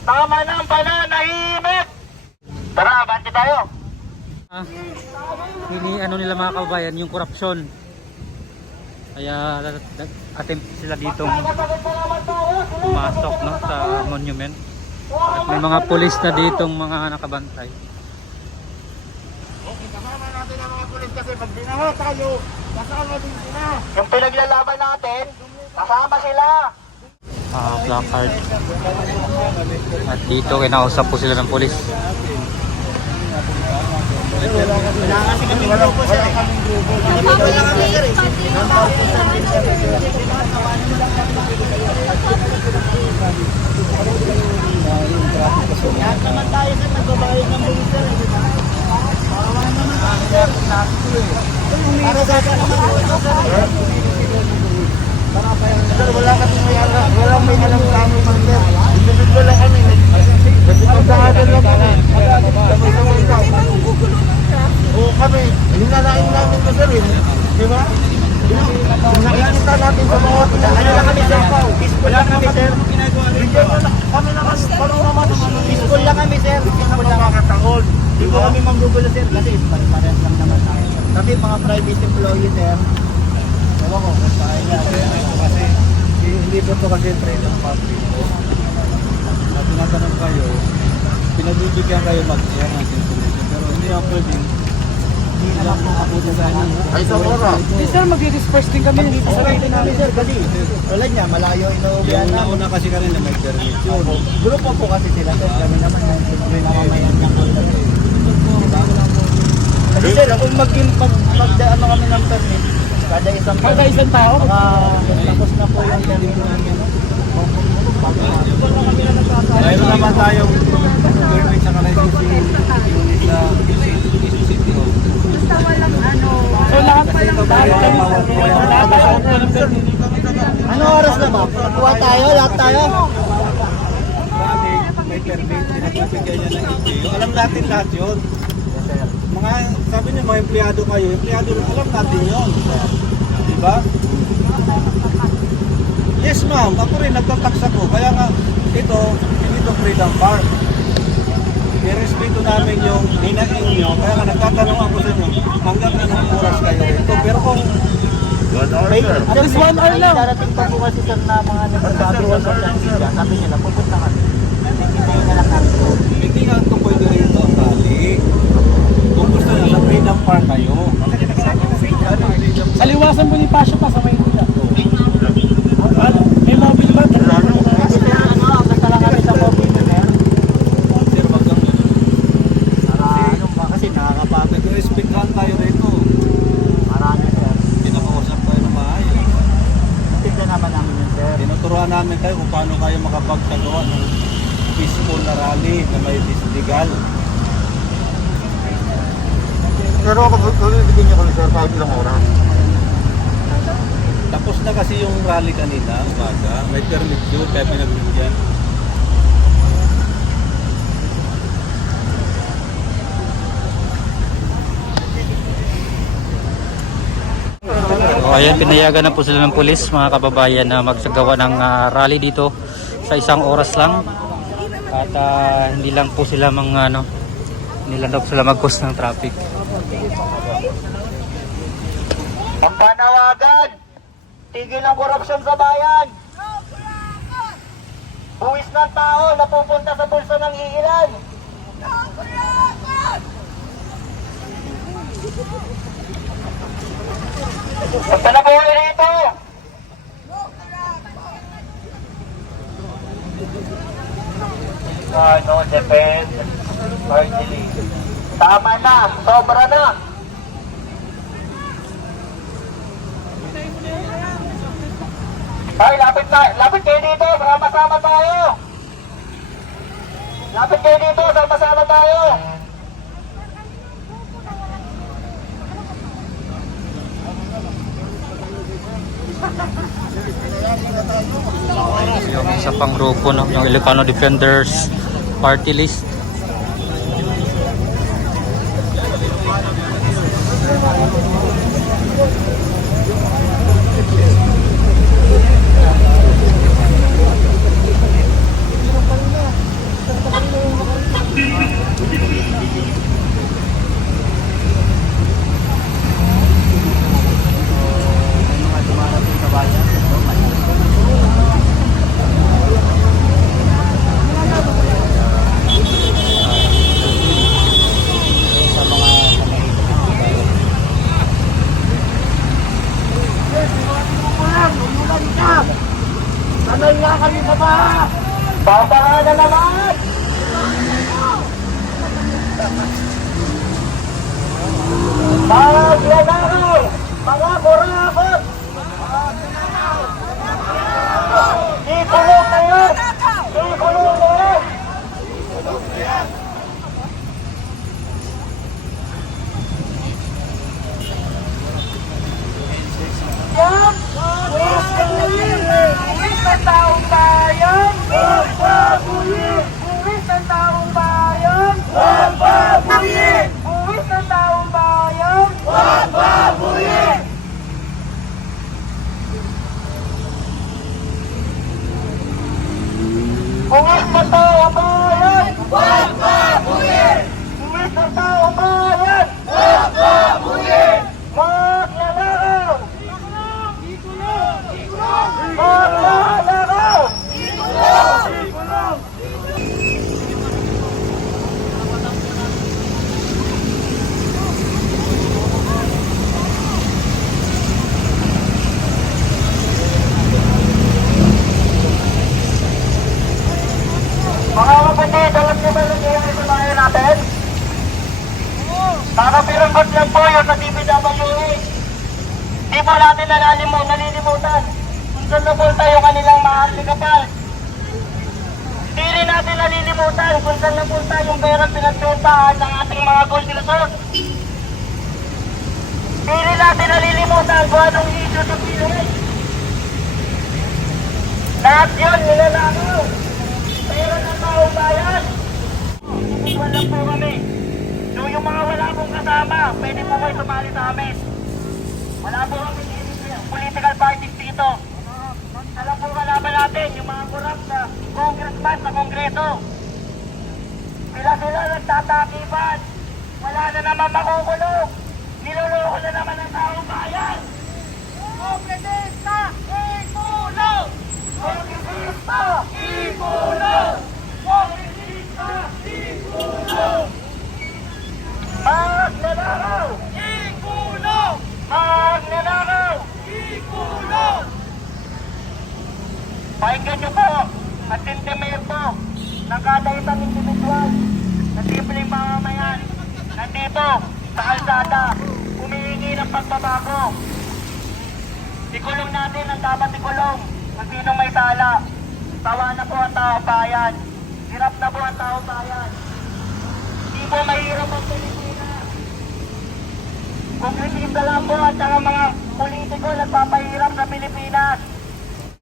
Tama na ang pananahimik! Tara, bante tayo! Ano nila mga kababayan, yung korupsyon. Kaya attempt sila ditong pumasok, no, sa monument. At may mga pulis na ditong mga nakabantay. Kasama natin ang mga pulis kasi pag dinawa tayo, kasama din sila. Yung pinaglalaban natin, kasama sila. Placard. At dito kinausap po sila ng pulis. Wala kasi kami grupo sir. Lahat naman tayo sir, nagbabayad ng bulis sir. Bawa naman sir. Para sa sir. Sir, wala kasi mayara. Walang may alam sa amin man sir. Individual lang kami. Nagpagdaadan lang kami. Oo kami. Hinalain namin ko sir eh. Di ba? Nakikita natin sa mga ano lang kami sir. Peaceful lang kami sir. Kami naman. Peaceful lang kami sir. Peaceful lang mga taon. Di ko kami manggugulo sir. Kasi parehas lang naman tayo. Kasi mga private employee sir. Ewan ko kung saan yan. Kasi hindi po ito kasi trade ng public. Na tinatanong kayo, pinagbibigyan kayo mag-share ng information. Pero hindi ako pwedeng hindi lang po ako sa ay sa mora. Sir, mag-disperse din kami dito sa Sarili namin sir kasi wala niya, malayo inuubihan Yung namin. nauna kasi kanina may permit yun. Grupo po kasi sila sir, kami naman may namamayan ng kulta. Kasi sir, kung magdaan kami ng permit, kada isang tao, tapos na po yung permit namin. Mayroon naman tayong permit sa Kalaysisi unit sa City Hall. So lahat pa lang ano oras na ba? Nakuha tayo, lahat tayo? Dati may permit, pinagbibigyan niya ng LGU. Alam natin lahat yun. Mga, sabi niyo mga empleyado kayo, empleyado rin, alam natin yun. Diba? Yes ma'am, ako rin nagtatax ako. Kaya nga, ito Freedom Park. I-respeto namin yung hinaing nyo. Kaya nga nagtatanong ako sa inyo, hanggang anong oras kayo ito. Pero kung At least 1 hour lang. Darating pa po kasi sir na mga nagsasabi sa social media. Sabi nila, pupunta kami. Hintayin na lang namin. hindi nga ito pwede rito ang tali. Kung gusto nyo, sa Freedom Park kayo. Sa liwasan Bonifacio pa sa Maynila. May mobile ba? Kasi sir, agad lang kami sa mobile na sir. Sir, wag kang Para kasi nakakapagod. nag-respectan tayo rito. Marami sir. Pinakausap tayo ng maayos. Tignan naman namin yun sir. Tinuturuan namin kayo kung paano kayo makapagsagawa ng peaceful na rally na may legal. Pero kung bibigyan niyo ko sir, kahit ilang oras. Tapos na kasi yung rally kanina, umaga. May permit yun, kaya pinagbigyan. So, ayan, pinayagan na po sila ng pulis, mga kababayan, na magsagawa ng rally dito sa isang oras lang. At hindi lang po sila hindi lang daw sila mag-cause ng traffic. Ang panawagan! Tigil ang korupsyon sa bayan! Buwis ng tao na pupunta sa bulsa ng iilan! Basta na po ulit rito! Depend. Hardly. Tama na! Sobra na! Ay, lapit kayo dito, sama-sama tayo. Lapit kayo dito, sama-sama tayo. Yung isa pang grupo, no, yung Ilocano Defenders Party List. baka na naman! Magnanakaw! Mga kurakot! Ikulong na yan! Ikulong na yan! Yan! Uwis ng taong bayan! Uwis ng taong bayan! Uwis ng taong bayan! Uwis ng taong bayan! Uwis ng taong bayan! Magnanakaw! Magnanakaw! Mga kapatid, alam niyo ba nangyayari sa bayan natin? Kakapiranggot lang po yun sa DPWH. Di po natin nalilimutan kung saan napunta yung kanilang mahal ni Kapal. Di rin natin nalilimutan kung saan napunta yung pera pinagpuntahan ng ating mga gold resort. Di rin natin nalilimutan kung anong issue sa PH. Lahat yun, nilalakaw. Pera ng taong bayan. Iwan lang po kami. So yung mga wala pong kasama, pwede po kayo sumali sa amin. Wala po kami political parties dito. Alam po kalaban natin, yung mga corrupt na congressman sa kongreso. Sila nagtatakipan. Wala na naman makukulong. Niloloko na naman ang taong bayan. Kongresista, ikulong! Kongresista, ikulong! Kongresista, ikulong! Magnanakaw! Ikulong! Magnanakaw! Ikulong! Pakinggan niyo po at sentimento ng kada isang individual na simpleng mamamayan nandito sa kalsada humihingi ng pagbabago. Ikulong natin ang dapat ikulong kung sinong may sala. Tawa na po ang taong bayan. Hirap na po ang taong bayan. Di po mahirap ang Pilipinas. Kongresista lang po at saka mga politiko nagpapahirap sa Pilipinas.